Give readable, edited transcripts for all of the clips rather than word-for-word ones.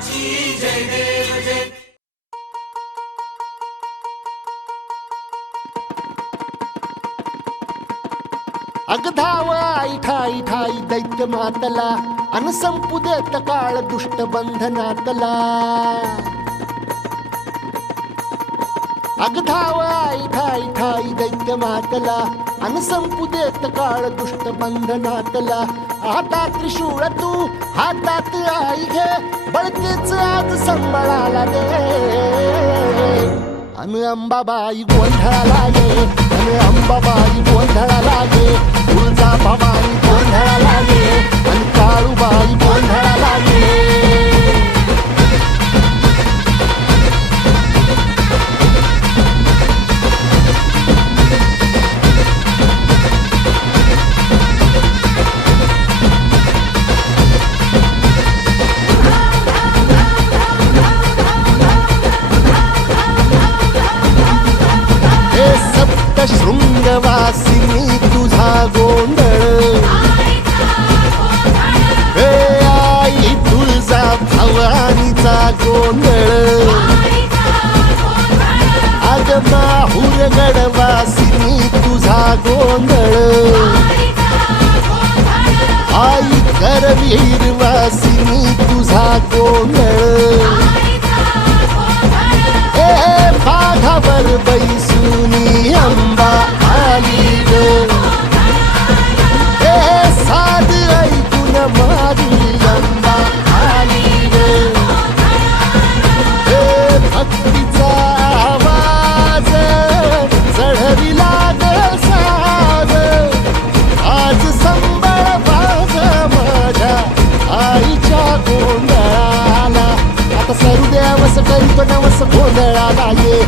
देवाची जय देव जय. अगधाव आई ठाई ठाई दैत्य मातला अन संपू देत काळ दुष्ट बंधनातला. अगधाव आई ठाई ठाई दैत्य मातला अन संपू देत काळ दुष्ट बंधनातला. हातात त्रिशूळ तू हातात आई घे बळकेच आज संबळाला दे. अन अंबाबाई गोंधळाला ये अन अंबाबाई गोंधळाला ये. तुळजा भवानी गोंधळाला ये अन काळूबाई गोंधळाला ये. शृंगवासिनी तुझा गोंधळ हे आई तुळजा भवानीचा गोंधळ. अग माहुर गडवासिनी तुझा गोंधळ. आई करवीर वासिनी तुझा गोंधळ. बाघावर बैसुनी अंबा आली ग. साध ऐकून माझी अंबा आली ग. भक्तीचा आवाज चढविला ग साज. आज संबळ बाज माझ्या आईच्या गोंधळाला. आता सरुदेवस करीतो नवस गोंधळाला ये.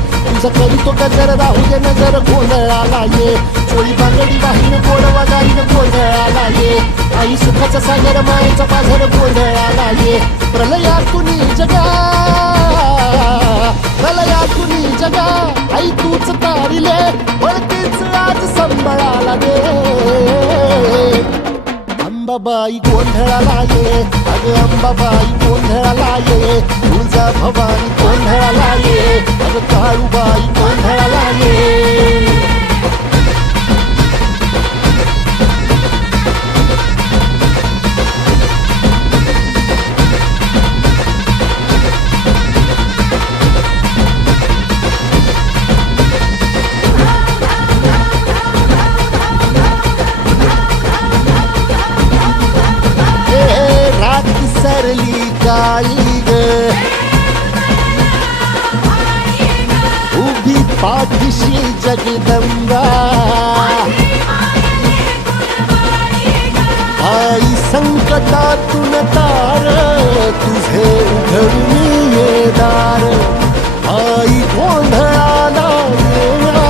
तुझं करीतो गजर राहू दे नजर गोंधळाला ये. चोळी बांगडी वाहीन गोडवा गाईन गोंधळाला ये. आई सुखाचा सागर मायेचा पाझर गोंधळाला ये. प्रलयातुनी जगा प्रलयातुनी जगा आई तूच तारिले वळतीच आज संबळाला दे. अंबाबाई गोंधळाला ये अग अंबाबाई गोंधळाला ये. तुळजा भवानी गोंधळाला ये अग काळूबाई गोंधळाला ये. सरली काळी ग उभी पाठीशी जगदंबा. आई संकटातून तार तुझे उघडून ये दार. आई गोंधळाला येणा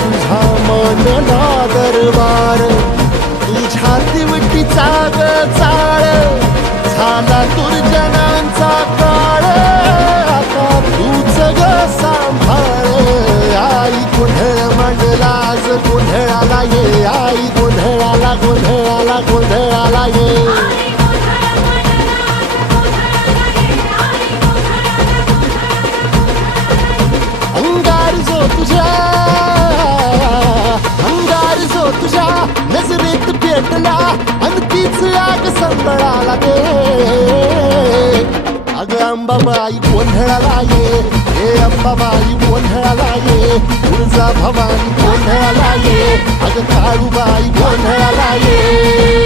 तुझा मनला दरबार. तुझ्या दिवटीचा ग चाळ झाला दुर्जनांचा काळ. आता तूच ग सांभाळ. आई गोंधळ मांडला आज गोंधळाला ये. आई गोंधळाला गोंधळाला गोंधळाला ये. अंगार जो तुझ्या नजरेत पेटला अन तीच आग संबळाला दे. अग अंबाबाई गोंधळाला ये हे अंबाबाई गोंधळाला ये. तुळजा भवानी गोंधळाला ये अग काळूबाई गोंधळाला ये.